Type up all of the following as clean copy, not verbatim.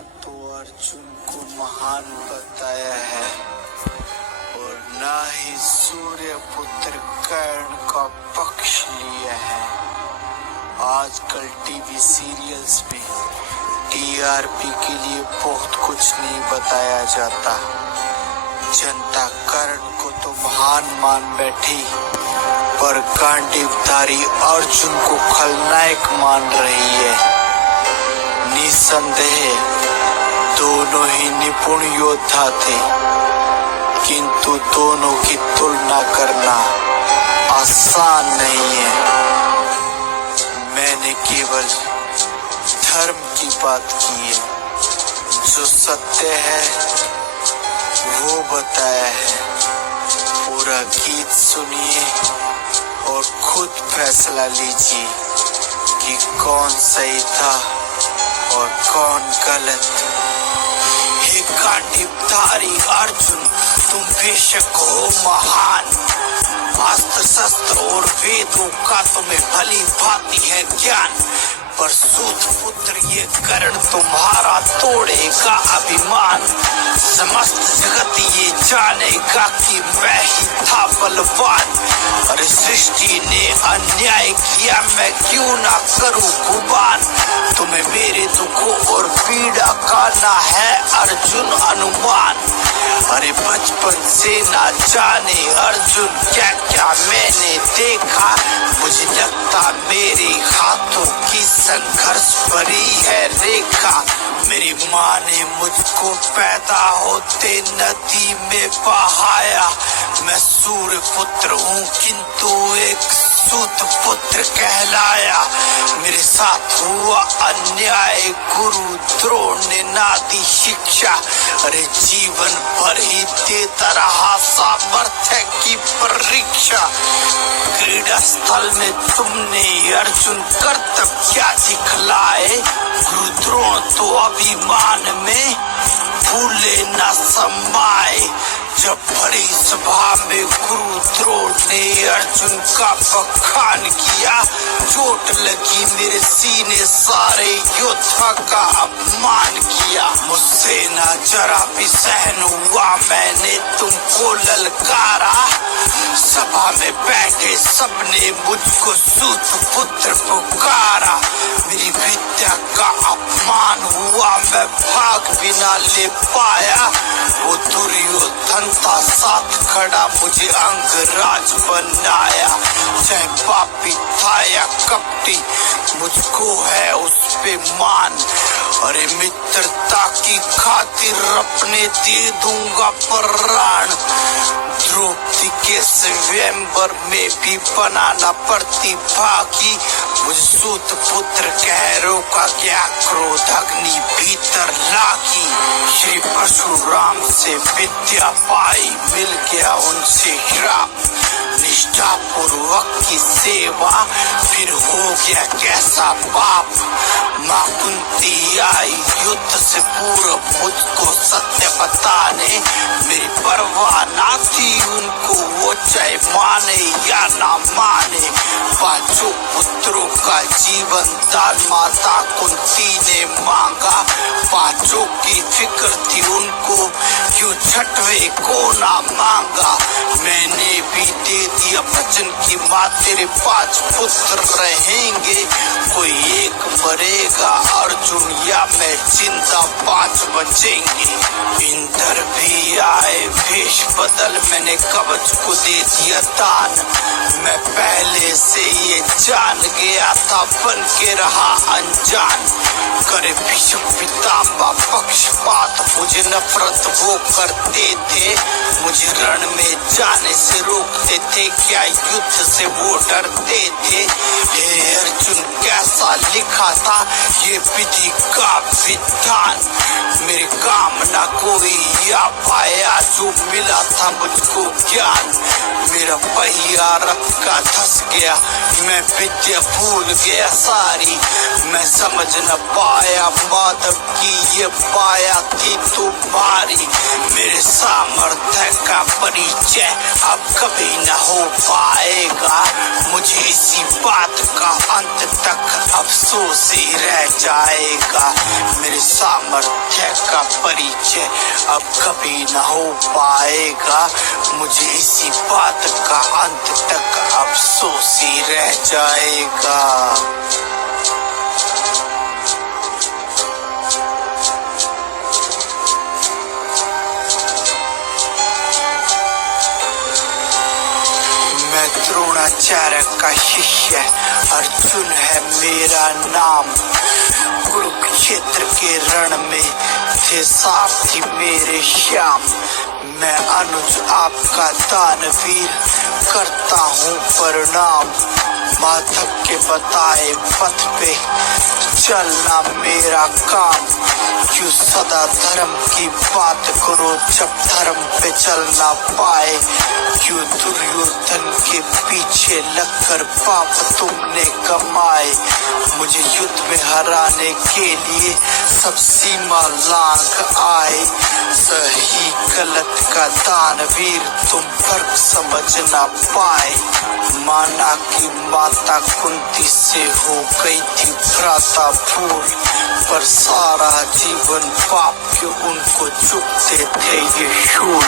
तो अर्जुन को महान बताया है और ना ही सूर्य पुत्र कर्ण का पक्ष लिया है। आजकल टीवी सीरियल्स में टीआरपी के लिए बहुत कुछ नहीं बताया जाता। जनता कर्ण को तो महान मान बैठी, पर गांडीवधारी अर्जुन को खलनायक मान रही है। निसंदेह दोनों ही निपुण योद्धा थे, किंतु दोनों की तुलना करना आसान नहीं है। मैंने केवल धर्म की बात की है, जो सत्य है वो बताया है। पूरा गीत सुनिए और खुद फैसला लीजिए कि कौन सही था और कौन गलत। हे गांडीवधारी अर्जुन, तुम बेशक हो महान, अस्त्र शस्त्र और वेदों का तुम्हें भली भांति है ज्ञान, पर सूत पुत्र ये कर्ण तुम्हारा तोड़ेगा अभिमान। समस्त जगत ये जानेगा कि मैं ही था बलवान। अरे सृष्टि ने अन्याय किया, मैं क्यों ना करूं गुमान। तुम्हें मेरे दुखों और पीड़ा का ना है अर्जुन अनुमान। अरे बचपन से ना जाने अर्जुन क्या क्या मैंने देखा, मुझे लगता मेरे हाथों की संघर्ष भरी है रेखा। मेरी माँ ने मुझको पैदा होते नदी में बहाया। मैं सूर्य पुत्र हूँ किंतु एक सूत पुत्र कहलाया। मेरे साथ हुआ अन्याय, गुरु द्रोण ने ना दी शिक्षा। अरे जीवन भर ही देता रहा सामर्थ्य की परीक्षा। क्रीड़ा स्थल में तुमने अर्जुन कर्तव्य क्या दिखलाए, गुरु द्रोण तो अभिमान में भूले न समाए। जब बड़ी सभा में गुरु द्रोण ने अर्जुन का बखान किया, चोट लगी मेरे सीने, सारे योद्धा का अपमान किया। मुझसे न जरा भी सहन हुआ, मैंने तुमको ललकारा। सभा में बैठे सबने मुझको सूत पुत्र पुकारा। मेरी विद्या का अपमान हुआ, मैं भाग भी ना ले पाया। वो दुर्योधन था साथ खड़ा, मुझे अंगराज बनाया। चाहे पापी था या कपटी, मुझको है उस पे मान। अरे मित्रता की खातिर अपने दे दूंगा प्राण। द्रौपदी के स्वयंवर में भी बनाना पड़ती भागी। मुझे सूत पुत्र कह रोका क्या, क्रोध अग्नि भीतर लागी। श्री परशुराम से विद्या पाई, मिल गया उनसे श्राप। निष्ठा पूर्वक की सेवा, फिर हो गया कैसा पाप। माँ कुंती आई युद्ध से पूर्व मुझको सत्य बताने। मेरी परवाह ना थी उनको, वो चाहे माने या ना माने। पांचों पुत्रों का जीवन दान माता कुंती ने मांगा। पांचों की फिक्र थी उनको, क्यों छठवे को ना मांगा। मैंने भी दे दिया वचन की माँ तेरे 5 पुत्र रहेंगे। कोई एक मरेगा अर्जुन या मैं जिंदा 5 बचेंगे। इंद्र भी आए भेष बदल, मैंने कवच को दे दिया दान। मैं पहले से ये जान गया था, बन के रहा अनजान। करे भीष्म पितामह पक्षपात, मुझे नफरत वो करते थे। मुझे रण में जाने से रोकते थे, क्या युद्ध से वो डरते थे। हे अर्जुन कैसा लिखा था ये विधि का विधान। मेरे काम ना कोई या पाया, जो मिला था मुझको ज्ञान। मेरा पहिया रथ का धस गया, मैं विद्या भूल गया सारी। मैं समझ न पाया माधव की ये पाया थी तुम्हारी। मेरे सामर्थ्य का परिचय अब कभी न हो पाएगा। मुझे इसी बात का अंत तक अफसोस ही रह जाएगा। मेरे सामर्थ्य का परिचय अब कभी न हो पाएगा। मुझे इसी बात का अंत तक अफसोस ही रह जाएगा। मैं द्रोणाचार्य का शिष्य अर्जुन है मेरा नाम। कुरुक्षेत्र के रण में थे सारथी मेरे श्याम। मैं अनुज आपका दानवीर करता हूँ प्रणाम। माधव के बताए पथ पे चलना मेरा काम। क्यों सदा धर्म की बात करो जब धर्म पे चल ना पाए। क्यों दुर्योधन के पीछे लगकर पाप तुमने कमाए। मुझे युद्ध में हराने के लिए सब सीमा लांघ आए। सही गलत का दानवीर तुम फर्क समझ ना पाए। माना कि माता कुंती से हो गई थी भ्राता भूल, पर सारा जीवन पाप के उनको चुभते थे ये शूल।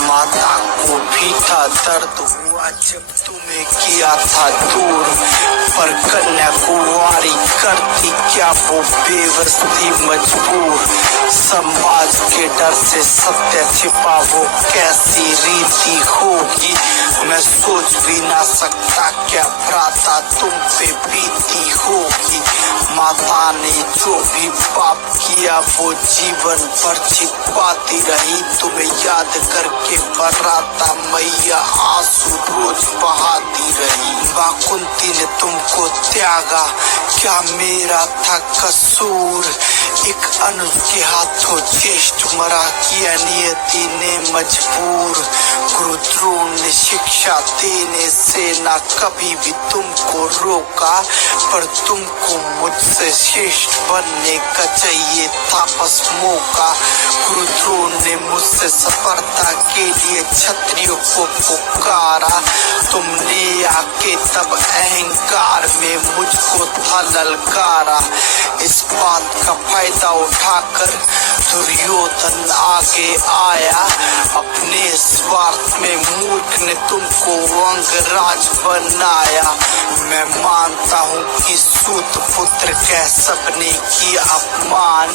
माता को भी था दर्द हुआ जब तुम्हें किया था दूर, पर कन्या कुंवारी करती क्या वो बेबस थी मजबूर। समाज के डर से सत्य छिपा वो कैसी रीति होगी। मैं सोच भी ना सकता क्या भ्राता तुम पे बीती होगी। माता ने जो भी पाप किया वो जीवन भर छिपाती रही। तुम्हें याद करके भ्राता मैया आंसू रोज बहाती रही। माँ कुंती ने तुमको त्यागा क्या मेरा था कसूर। एक अनुज के हाथों ज्येष्ठ मरा किया नियति ने मजबूर। गुरु द्रोण ने शिक्षा देने से ना कभी भी तुमको रोका, पर तुमको मुझसे श्रेष्ठ बनने का चाहिए था बस मौका। गुरु द्रोण ने मुझसे सफलता के लिए क्षत्रियों को पुकारा। तुमने आके तब अहंकार में मुझको था ललकारा। इस बात का फायदा उठाकर दुर्योधन आगे आया। अपने स्वार्थ में मूर्ख ने तुमको अंगराज बनाया। मैं मानता हूँ कि सूत पुत्र कह सबने किया अपमान,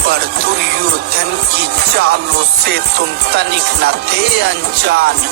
पर दुर्योधन की चालों से तुम तनिक न थे अनजान।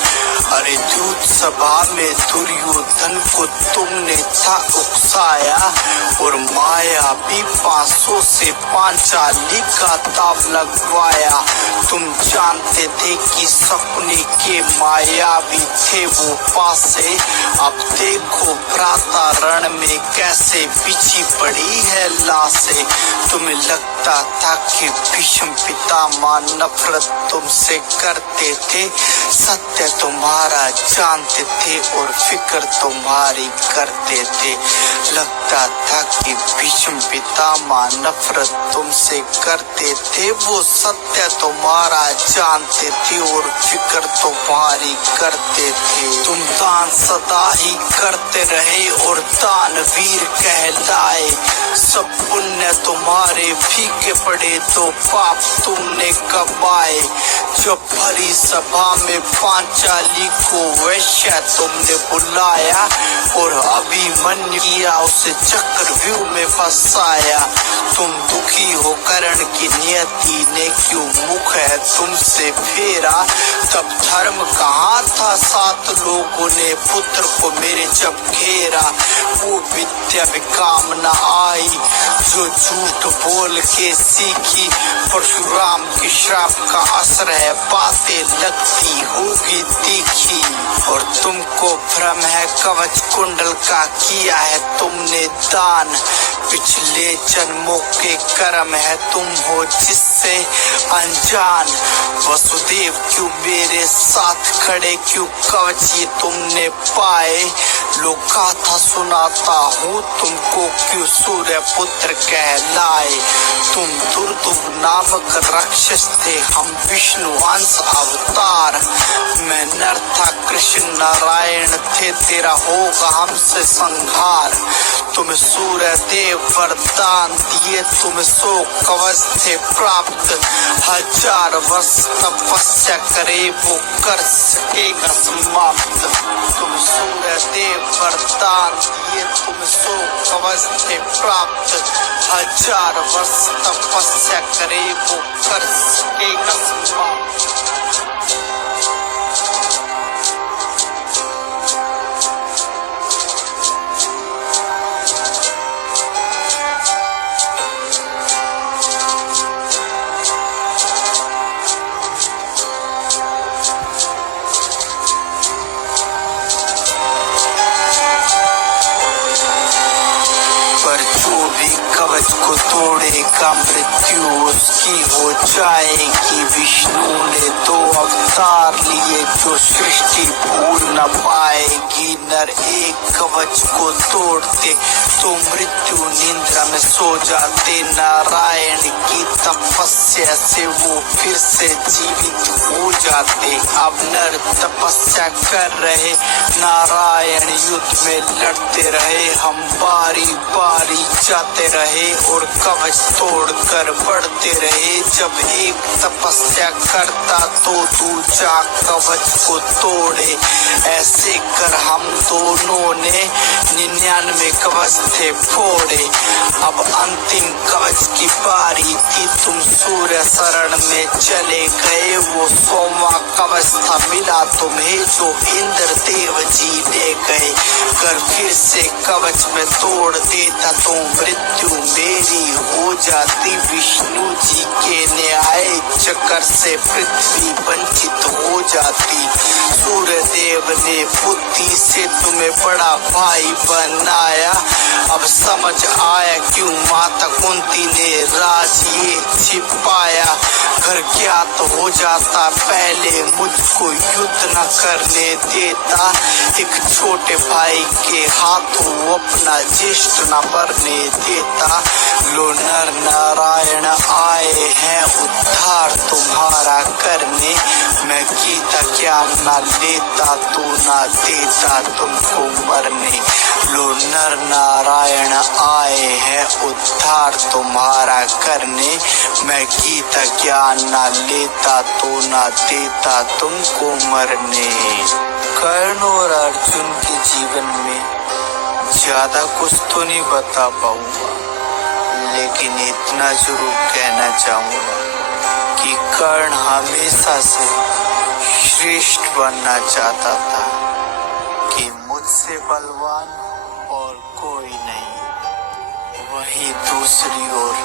अरे दूत सभा में दुर्योधन को तुमने था उकसाया, और माया भी 500 से पांचाली का ताव लगवाया। तुम जानते थे कि सपने के मायावी थे वो पासे। अब देखो भ्राता रण में कैसे बिछी पड़ी है लाशें। तुम्हें लगता था कि भीष्म पितामह नफरत तुमसे करते थे, सत्य तुम्हारा जानते थे और फिक्र तुम्हारी करते थे। लगता था कि भीष्म पितामह नफरत तुमसे करते थे, वो सत्य तुम्हारा जानते थे और फिक्र तुम्हारी करते थे। तुम दान सदा ही करते रहे और दानवीर कहलाए। सब पुण्य तुम्हारे फीके पड़े तो पाप तुमने कमाए। जब भरी सभा में पांचाली को वैश्य तुमने बुलाया, और अभिमन्यु किया उसे चक्रव्यूह में फंसाया। तुम दुखी हो कर्ण की नियति ने क्यों मुख है तुमसे फेरा। तब धर्म कहाँ था 7 लोगों ने पुत्र को मेरे जब घेरा। वो विद्या में काम न आई जो झूठ बोल के सीखी। परशुराम के श्राप का असर है बातें लगती होगी तीखी। और तुमको भ्रम है कवच कुंडल का किया है तुमने दान। पिछले जन्मों के कर्म है तुम हो जिससे अनजान। वसुदेव क्यों मेरे साथ खड़े क्यों कवच ये तुमने पाए। लोग गाथा सुनाता हूँ तुमको क्यों सूर्य पुत्र कहलाए। तुम दुर्दुभ नामक राक्षस थे हम विष्णु अंश अवतार। मैं नर था कृष्ण नारायण थे तेरा होगा हमसे संहार। तुम्हें सूर्य देव वरदान दिए, तुम्हें 100 कवच थे प्राप्त। 1000 वर्ष तपस्या करे वो कर सकेगा समाप्त। तुम्हें सूर्य देव वरदान दिए, तुम्हें 100 कवच थे प्राप्त। 1000 वर्ष तपस्या करे वो कर सकेगा समाप्त। कवच को तोड़ेगा मृत्यु उसकी हो जाएगी। विष्णु ने 2 अवतार लिए जो सृष्टि भूल न पाएगी। नर एक कवच को तोड़ते तो मृत्यु निंद्रा में सो जाते। नारायण की तपस्या से वो फिर से जीवित हो जाते। अब नर तपस्या कर रहे, नारायण युद्ध में लड़ते रहे। हम बारी बारी जाते रहे और कवच तोड़कर बढ़ते रहे। जब एक तपस्या करता तो दूसरा कवच को तोड़े। ऐसे कर हम दोनों ने 99 कवच थे फोड़े। अब अंतिम कवच की बारी थी, तुम सूर्य शरण में चले गए। वो 100वां कवच था मिला तुम्हें जो इंद्र देव जी ले गए। कर फिर से कवच में तोड़ देता तो मृत्यु मेरी हो जाती। विष्णु जी के न्याय चक्कर से पृथ्वी वंचित हो जाती। सूर्य देव ने बुद्धि से तुम्हें बड़ा भाई बनाया। अब समझ आया क्यों माता कुंती ने राज ये छिपाया। घर ज्ञात हो जाता पहले मुझको युद्ध न करने देता। एक छोटे भाई के हाथों अपना ज्येष्ठ न भरने देता। लो नर नारायण आए हैं उद्धार तुम्हारा करने। मैं गीता ज्ञान न लेता तो न देता तुमको मरने। लो नर नारायण आए हैं उद्धार तुम्हारा करने। मैं गीता ज्ञान न लेता तो न देता तुमको मरने। कर्ण और अर्जुन के जीवन में ज्यादा कुछ तो नहीं बता पाऊंगा, लेकिन इतना जरूर कहना चाहूंगा कि कर्ण हमेशा से श्रेष्ठ बनना चाहता था कि मुझसे बलवान और कोई नहीं। वहीं दूसरी ओर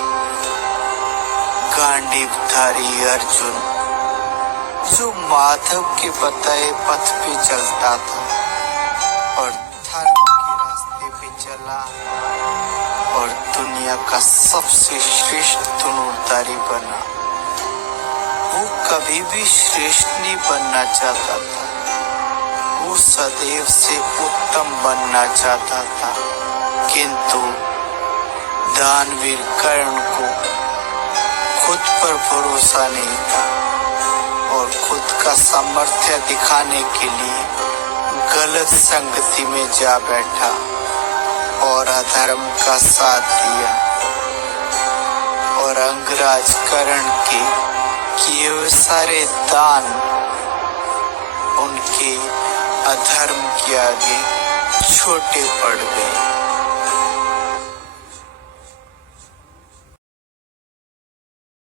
गांडीवधारी अर्जुन जो माधव के बताए पथ पे चलता था और धर्म के रास्ते पे चला और दुनिया का सबसे श्रेष्ठ धनुर्धारी बना। वो कभी भी श्रेष्ठ नहीं बनना चाहता था, वो सदैव से उत्तम बनना चाहता था। किंतु दानवीर कर्ण को खुद पर भरोसा नहीं था और खुद का सामर्थ्य दिखाने के लिए गलत संगति में जा बैठा और अधर्म का साथ दिया और अंगराज कर्ण के किए हुए सारे दान उनके अधर्म के आगे छोटे पड़ गए।